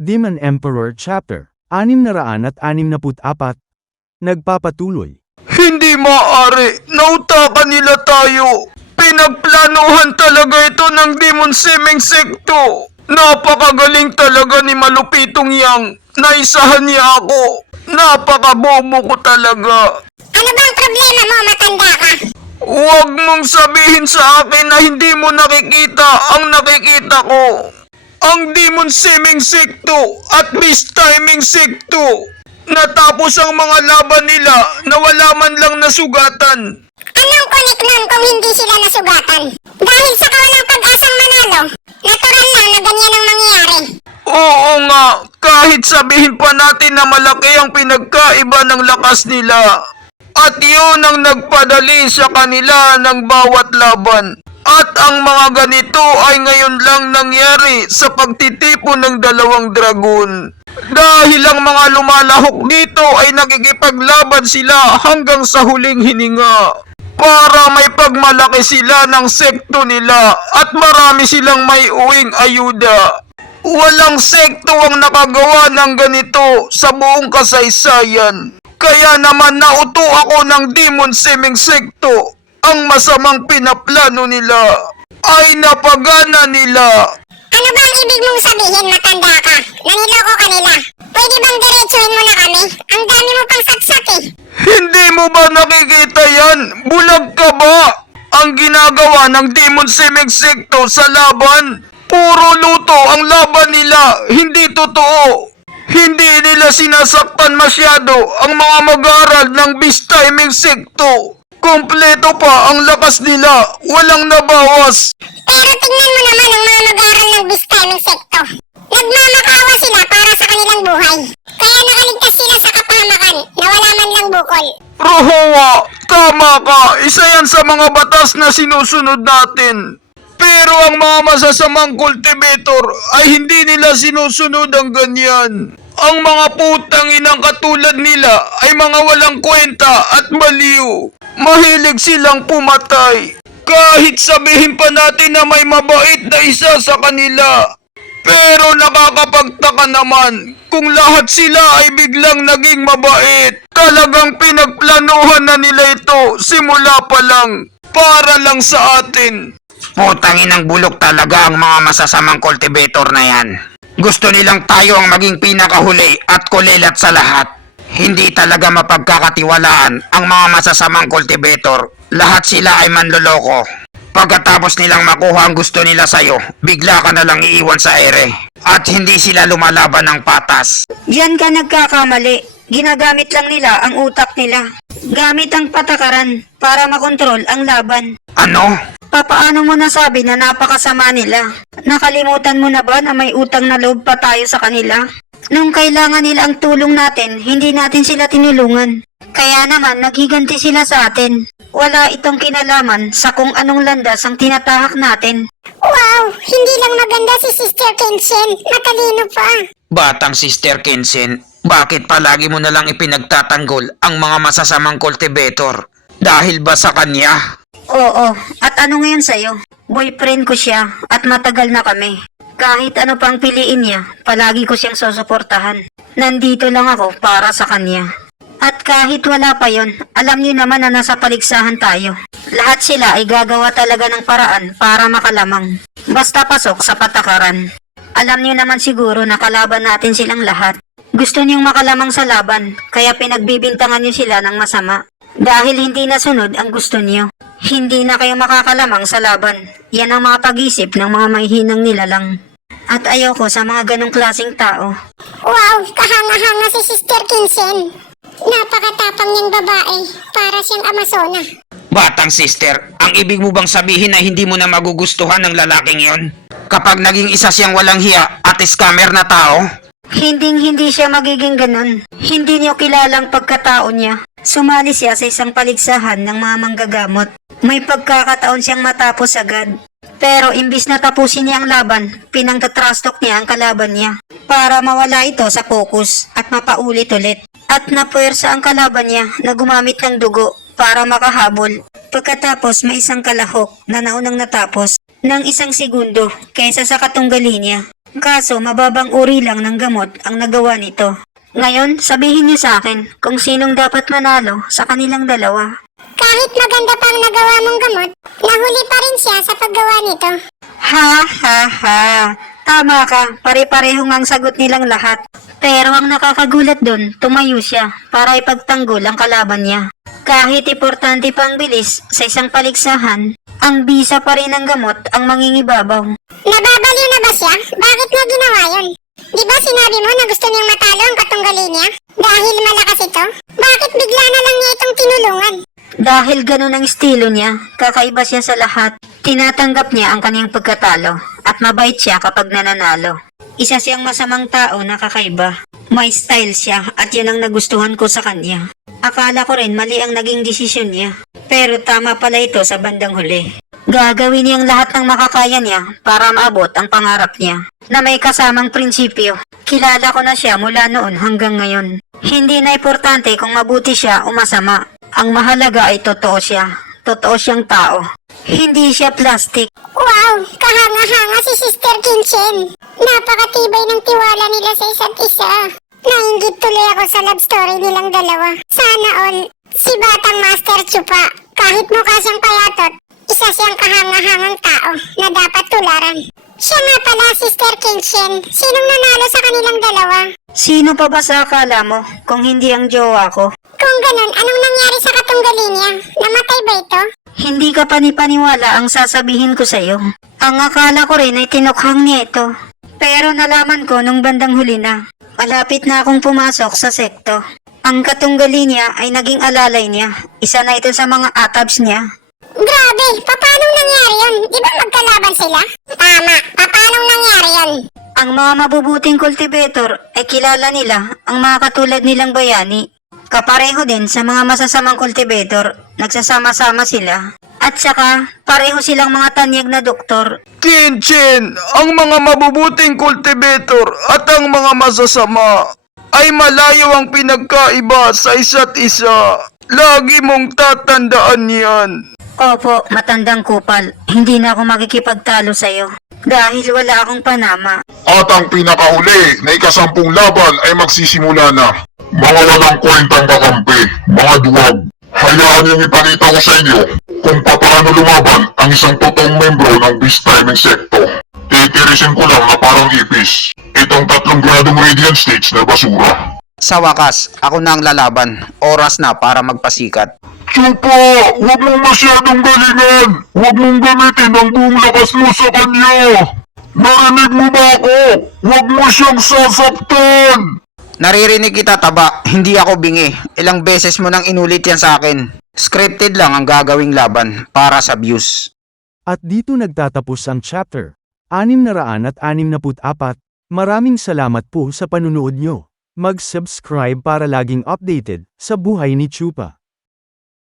Demon Emperor Chapter 664. Nagpapatuloy. Hindi maaari. Nautakan nila tayo. Pinagplanuhan talaga ito ng Demon Siming Sekto. Napakagaling talaga ni Malupitong Yang. Naisahan niya ako. Napakabobo ko talaga. Ano bang problema mo, matanda ka? Huwag mong sabihin sa akin na hindi mo nakikita ang nakikita ko. Ang Demon Siming Sekto at Mistiming Sekto. Natapos ang mga laban nila na wala man lang nasugatan. Anong connect nun kung hindi sila nasugatan? Dahil sa kawalang pag-asang manalo, natural lang na ganyan ang mangyayari. Oo nga, kahit sabihin pa natin na malaki ang pinagkaiba ng lakas nila. At yun ang nagpadali sa kanila ng bawat laban. At ang mga ganito ay ngayon lang nangyari sa pagtitipon ng dalawang dragon. Dahil ang mga lumalahok dito ay nakikipaglaban sila hanggang sa huling hininga. Para may pagmalaki sila ng sekto nila at marami silang may uwing ayuda. Walang sekto ang nakagawa ng ganito sa buong kasaysayan. Kaya naman nauto ako ng Demon Siming Sekto. Ang masamang pinaplano nila ay napagana nila. Ano bang ibig mong sabihin, matanda ka? Naniloko ka nila. Pwede bang diretsuhin mo na kami? Ang dami mo pang saksak eh. Hindi mo ba nakikita yan? Bulag ka ba? Ang ginagawa ng Demon Siming Sekto sa laban, puro luto ang laban nila, hindi totoo. Hindi nila sinasaktan masyado ang mga mag-aaral ng Mistiming Sekto. Kompleto pa ang lakas nila, walang nabawas. Pero tingnan mo naman ang mga mag-aaral ng Mistiming Sekto. Nagmamakawa sila para sa kanilang buhay. Kaya nakaligtas sila sa kapahamakan na wala man lang bukol. Rohowa, tama ka, isa yan sa mga batas na sinusunod natin. Pero ang mga masasamang cultivator ay hindi nila sinusunod ang ganyan. Ang mga putang inang katulad nila ay mga walang kwenta at baliw. Mahilig silang pumatay. Kahit sabihin pa natin na may mabait na isa sa kanila. Pero nakakapagtaka naman kung lahat sila ay biglang naging mabait. Talagang pinagplanuhan na nila ito simula pa lang. Para lang sa atin. Putangin ng bulok talaga ang mga masasamang cultivator na yan. Gusto nilang tayo ang maging pinakahuli at kulilat sa lahat. Hindi talaga mapagkakatiwalaan ang mga masasamang cultivator. Lahat sila ay manloloko. Pagkatapos nilang makuha ang gusto nila sa'yo, bigla ka na lang iiwan sa ere. At hindi sila lumalaban ng patas. Diyan ka nagkakamali. Ginagamit lang nila ang utak nila. Gamit ang patakaran para makontrol ang laban. Ano? Papaano mo nasabi na napakasama nila? Nakalimutan mo na ba na may utang na loob pa tayo sa kanila? Nung kailangan nila ang tulong natin, hindi natin sila tinulungan. Kaya naman, naghiganti sila sa atin. Wala itong kinalaman sa kung anong landas ang tinatahak natin. Wow! Hindi lang maganda si Sister Kenshin. Matalino pa. Batang Sister Kensen, bakit palagi mo na lang ipinagtatanggol ang mga masasamang cultivator? Dahil ba sa kanya? Oo, at ano ngayon sa'yo? Boyfriend ko siya at matagal na kami. Kahit ano pang piliin niya, palagi ko siyang susuportahan. Nandito lang ako para sa kanya. At kahit wala pa yon, alam niyo naman na nasa paligsahan tayo. Lahat sila ay gagawa talaga ng paraan para makalamang. Basta pasok sa patakaran. Alam niyo naman siguro na kalaban natin silang lahat. Gusto niyong makalamang sa laban, kaya pinagbibintangan niyo sila ng masama. Dahil hindi nasunod ang gusto niyo. Hindi na kayo makakalamang sa laban. Yan ang mga pag-isip ng mga mahihinang nilalang. At ayoko sa mga ganong klaseng tao. Wow! Kahanga-hanga si Sister Kenshin. Napakatapang niyang babae. Para siyang Amazona. Batang sister, ang ibig mo bang sabihin na hindi mo na magugustuhan ng lalaking yon? Kapag naging isa siyang walang hiya at scammer na tao? Hindi siya magiging ganun. Hindi niyo kilalang pagkatao niya. Sumali siya sa isang paligsahan ng mga manggagamot. May pagkakataon siyang matapos agad. Pero imbis na tapusin niya ang laban, pinangtatrastok niya ang kalaban niya para mawala ito sa focus at mapaulit-ulit. At napuwersa ang kalaban niya na gumamit ng dugo para makahabol. Pagkatapos may isang kalahok na naunang natapos ng 1 segundo kaysa sa katunggali niya. Kaso mababang uri lang ng gamot ang nagawa nito. Ngayon, sabihin niyo sa akin kung sinong dapat manalo sa kanilang dalawa. Kahit maganda pang nagawa mong gamot, nahuli pa rin siya sa paggawa nito. Ha ha ha. Tama ka, pare-parehong ang sagot nilang lahat. Pero ang nakakagulat dun, tumayo siya para ipagtanggol ang kalaban niya. Kahit importante pang bilis sa isang paligsahan, ang bisa pa rin ng gamot ang mangingibabaw. Nababaliw na ba siya? Bakit niya ginawa yun? Di ba sinabi mo na gusto niyang matalo ang katunggali niya? Dahil malakas ito? Bakit bigla na lang niya itong tinulungan? Dahil ganun ang estilo niya, kakaiba siya sa lahat. Tinatanggap niya ang kanyang pagkatalo at mabait siya kapag nananalo. Isa siyang masamang tao na kakaiba. May style siya at yun ang nagustuhan ko sa kanya. Akala ko rin mali ang naging desisyon niya. Pero tama pala ito sa bandang huli. Gagawin niyang lahat ng makakaya niya para maabot ang pangarap niya na may kasamang prinsipyo. Kilala ko na siya mula noon hanggang ngayon. Hindi na importante kung mabuti siya o masama. Ang mahalaga ay totoo siya. Totoo siyang tao. Hindi siya plastic. Wow! Kahanga-hanga si Sister Kinchen. Napakatibay ng tiwala nila sa isa't isa. Nainggit tuloy ako sa love story nilang dalawa. Sana all, si Batang Master Chupa, kahit mukha siyang payatot, isa siyang kahanga-hangang tao na dapat tularan. Siya nga pala, Sister Kinchen. Sinong nanalo sa kanilang dalawa? Sino pa ba sa akala mo kung hindi ang jowa ko? Kung ganun, anong nangyari sa katunggali niya? Namatay ba ito? Hindi ka panipaniwala ang sasabihin ko sa'yo. Ang akala ko rin ay tinukhang niya ito. Pero nalaman ko nung bandang huli na. Malapit na akong pumasok sa sekto. Ang katunggali niya ay naging alalay niya. Isa na ito sa mga atabs niya. Grabe! Paano nangyari yun? Di ba magkalaban sila? Tama! Paano nangyari yun? Ang mga mabubuting cultivator ay kilala nila ang mga katulad nilang bayani. Kapareho din sa mga masasamang cultivator, nagsasama-sama sila. At saka, pareho silang mga tanyag na doktor. Kinchen, ang mga mabubuting cultivator at ang mga masasama ay malayo ang pinagkaiba sa isa't isa. Lagi mong tatandaan yan. Opo, matandang kupal. Hindi na ako makikipagtalo sa'yo. Dahil wala akong panama. At ang pinakahuli na ikasampung laban ay magsisimula na. Mga walang kwentang kakampi, mga duwag. Hayaan niyong ipakita ko sa inyo kung paano lumaban ang isang totoong membro ng Beast Timing Secto. Titirisin ko lang na parang ipis. Itong 3 gradong radiant stage na basura. Sa wakas, ako na ang lalaban. Oras na para magpasikat. Chupa! Huwag mong masyadong galingan! Huwag mong gamitin ang buong lakas mo sa kanya! Narinig mo ba ako? Huwag mo siyang sasaktan! Naririnig kita, Taba. Hindi ako bingi. Ilang beses mo nang inulit yan sa akin. Scripted lang ang gagawing laban para sa views. At dito nagtatapos ang chapter 664. Maraming salamat po sa panunood nyo. Mag-subscribe para laging updated sa buhay ni Chupa.